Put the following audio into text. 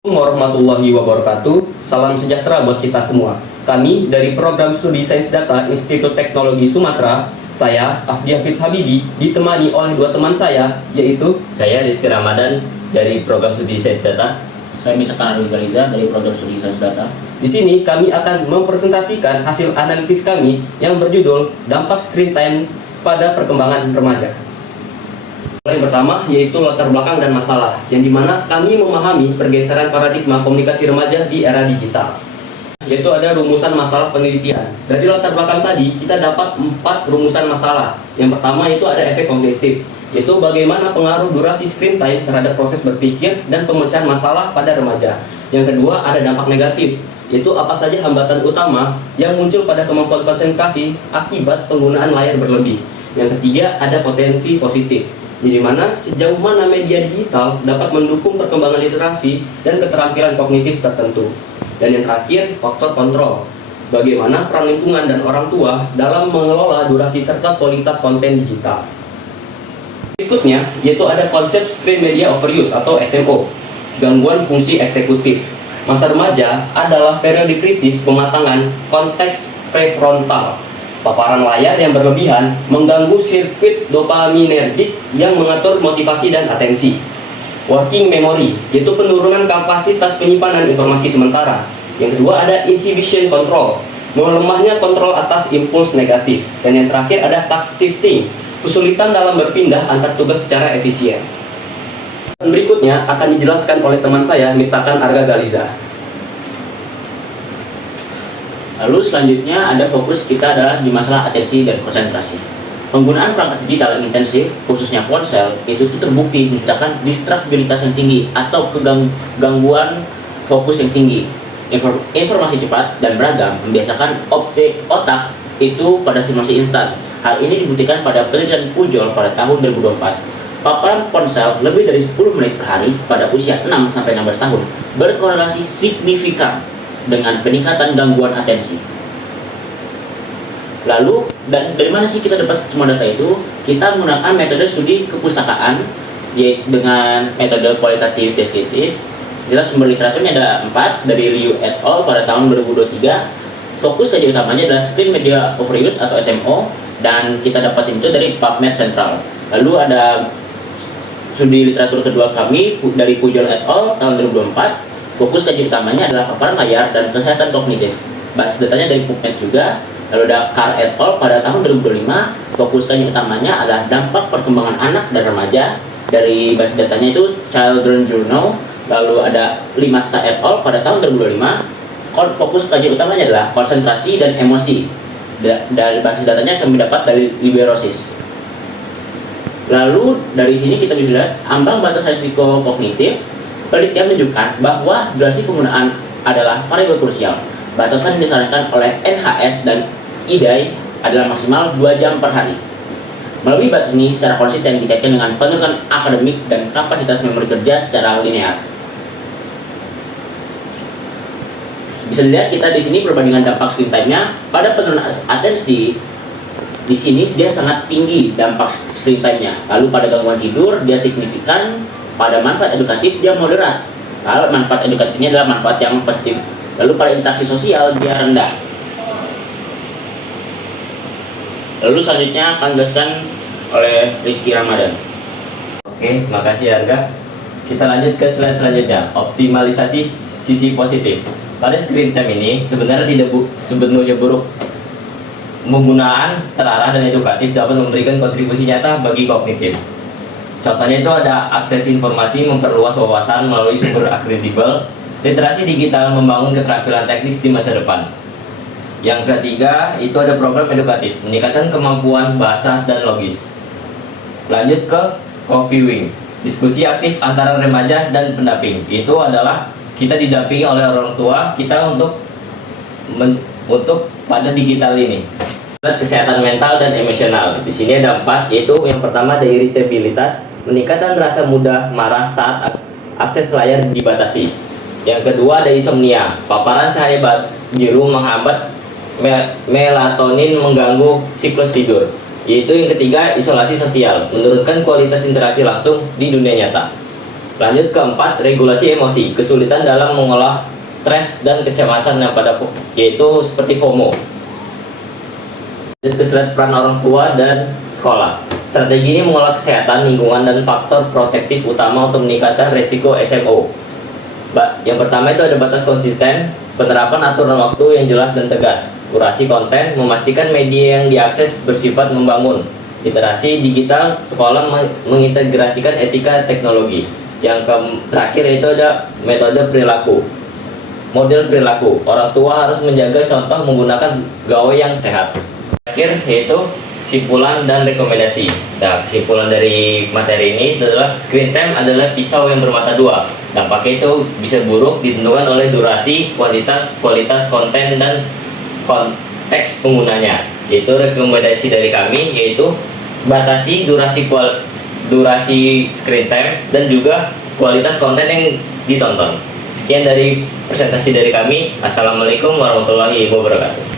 Warahmatullahi wabarakatuh. Salam sejahtera buat kita semua. Kami dari Program Studi Sains Data Institut Teknologi Sumatera, saya Afdi Hafiz Habibi, ditemani oleh dua teman saya, yaitu Saya Rizky Ramadan dari Program Studi Sains Data. Saya Misalkan Gariza dari Program Studi Sains Data. di sini kami akan mempresentasikan hasil analisis kami yang berjudul Dampak Screen Time pada Perkembangan Remaja. Yang pertama yaitu latar belakang dan masalah, yang dimana kami memahami pergeseran paradigma komunikasi remaja di era digital. Yaitu ada rumusan masalah penelitian. Dari latar belakang tadi kita dapat 4 rumusan masalah. Yang pertama itu ada efek kognitif, yaitu bagaimana pengaruh durasi screen time terhadap proses berpikir dan pemecahan masalah pada remaja. Yang kedua ada dampak negatif, yaitu apa saja hambatan utama yang muncul pada kemampuan konsentrasi akibat penggunaan layar berlebih. Yang ketiga ada potensi positif, di mana sejauh mana media digital dapat mendukung perkembangan literasi dan keterampilan kognitif tertentu. Dan yang terakhir, faktor kontrol. Bagaimana peran lingkungan dan orang tua dalam mengelola durasi serta kualitas konten digital. Berikutnya, yaitu ada konsep screen media overuse atau SMO, gangguan fungsi eksekutif. Masa remaja adalah periode kritis pematangan konteks prefrontal. Paparan layar yang berlebihan mengganggu sirkuit dopaminergik yang mengatur motivasi dan atensi. Working memory, yaitu penurunan kapasitas penyimpanan informasi sementara. Yang kedua ada inhibition control, melemahnya kontrol atas impuls negatif. Dan yang terakhir ada task shifting, kesulitan dalam berpindah antar tugas secara efisien. Berikutnya akan dijelaskan oleh teman saya, Misalkan Gariza. Lalu selanjutnya ada fokus kita adalah di masalah atensi dan konsentrasi. Penggunaan perangkat digital yang intensif, khususnya ponsel, itu terbukti menciptakan distraksibilitas yang tinggi atau gangguan fokus yang tinggi. Informasi cepat dan beragam membiasakan objek otak itu pada simulasi instan. Hal ini dibuktikan pada penelitian Pujol pada tahun 2024. Paparan ponsel lebih dari 10 menit per hari pada usia 6-16 tahun berkorelasi signifikan dengan peningkatan gangguan atensi. Lalu, dan dari mana sih kita dapat semua data itu? Kita menggunakan metode studi kepustakaan, yaitu dengan metode kualitatif deskriptif. Jelas sumber literaturnya ada 4 dari Liu et al. Pada tahun 2023. Fokus kajian utamanya adalah screen media overuse atau SMO, dan kita dapat itu dari PubMed Central. Lalu ada studi literatur kedua kami dari Pujol et al. Tahun 2024. Fokus kajian utamanya adalah paparan layar dan kesehatan kognitif. Basis datanya dari PubMed juga. Lalu ada Carr et al. Pada tahun 2025. Fokus kajian utamanya adalah dampak perkembangan anak dan remaja. Dari basis datanya itu Children Journal. Lalu ada Limasta et al. Pada tahun 2025. Fokus kajian utamanya adalah konsentrasi dan emosi. Dari basis datanya kami dapat dari Liberosis. Lalu dari sini kita bisa lihat ambang batas risiko kognitif. Penelitian menunjukkan bahwa durasi penggunaan adalah variabel krusial. Batasan yang disarankan oleh NHS dan IDAI adalah maksimal 2 jam per hari. Melalui batas ini secara konsisten dikaitkan dengan penurunan akademik dan kapasitas memori kerja secara linear. Bisa dilihat kita di sini perbandingan dampak screen time-nya pada penurunan atensi. Di sini dia sangat tinggi dampak screen time-nya. Lalu pada gangguan tidur dia signifikan. Pada manfaat edukatif dia moderat. Lalu manfaat edukatifnya adalah manfaat yang positif. Lalu pada interaksi sosial dia rendah. Lalu selanjutnya akan dijelaskan oleh Rizky Ramadan. Oke, makasih Arga. Kita lanjut ke slide selanjutnya, optimalisasi sisi positif. Pada screen time ini sebenarnya tidak sebenarnya buruk. Penggunaan terarah dan edukatif dapat memberikan kontribusi nyata bagi kognitif. Contohnya itu ada akses informasi, memperluas wawasan melalui sumber akuntabel, literasi digital, membangun keterampilan teknis di masa depan. Yang ketiga itu ada program edukatif, meningkatkan kemampuan bahasa dan logis. Lanjut ke co-viewing, diskusi aktif antara remaja dan pendamping. Itu adalah kita didampingi oleh orang tua kita untuk pada digital ini. Kesehatan mental dan emosional. Di sini ada 4, yaitu yang pertama ada iritabilitas, meningkatkan rasa mudah marah saat akses layar dibatasi. Yang kedua ada insomnia, paparan cahaya biru menghambat melatonin, mengganggu siklus tidur. Yaitu yang ketiga isolasi sosial, menurunkan kualitas interaksi langsung di dunia nyata. Lanjut keempat, regulasi emosi, kesulitan dalam mengolah stres dan kecemasan yang yaitu seperti FOMO. Lanjut ke slide peran orang tua dan sekolah. Strategi ini mengolah kesehatan, lingkungan, dan faktor protektif utama untuk meningkatkan resiko SMO. Yang pertama itu ada batas konsisten, penerapan aturan waktu yang jelas dan tegas, kurasi konten, memastikan media yang diakses bersifat membangun, literasi digital, sekolah mengintegrasikan etika teknologi. Yang terakhir itu ada metode perilaku. Model perilaku, orang tua harus menjaga contoh menggunakan gawe yang sehat. Terakhir yaitu kesimpulan dan rekomendasi. Nah, kesimpulan dari materi ini adalah screen time adalah pisau yang bermata dua. Dampaknya itu bisa buruk ditentukan oleh durasi, kualitas konten, dan konteks penggunanya. Yaitu rekomendasi dari kami yaitu batasi durasi screen time dan juga kualitas konten yang ditonton. Sekian dari presentasi dari kami. Assalamualaikum warahmatullahi wabarakatuh.